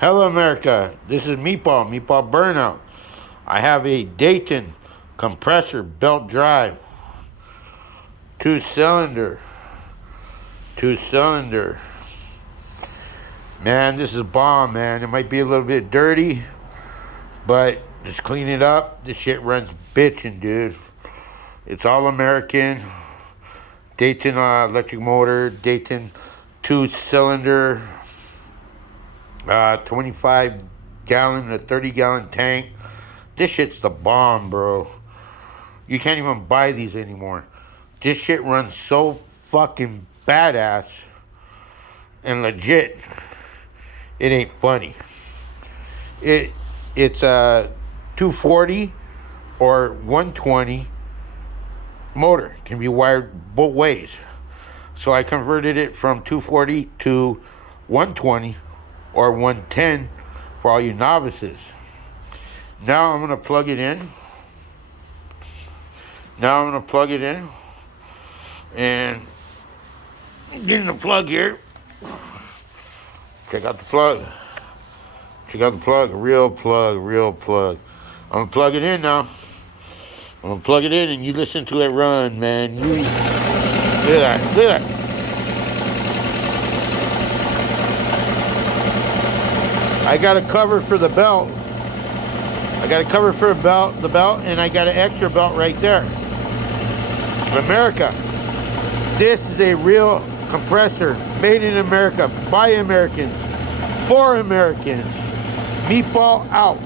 Hello, America. This is Meatball Burnout. I have a Dayton compressor belt drive, two cylinder, two cylinder. Man, this is bomb, man. It might be a little bit dirty, but just clean it up. This shit runs bitchin', dude. It's all American. Dayton electric motor, Dayton two cylinder, 25 gallon to 30-gallon tank. This shit's the bomb, bro. You can't even buy these anymore. This shit runs so fucking badass and legit. It ain't funny. It's a 240 or 120 motor. Can be wired both ways. So I converted it from 240 to 120 or 110 for all you novices. Now I'm going to plug it in. And getting the plug here. Check out the plug. Real plug. I'm going to plug it in now. I'm going to plug it in and you listen to it run, man. Look at that. I got a cover for the belt. The belt, and I got an extra belt right there. America. This is a real compressor made in America by Americans for Americans. Meatball out.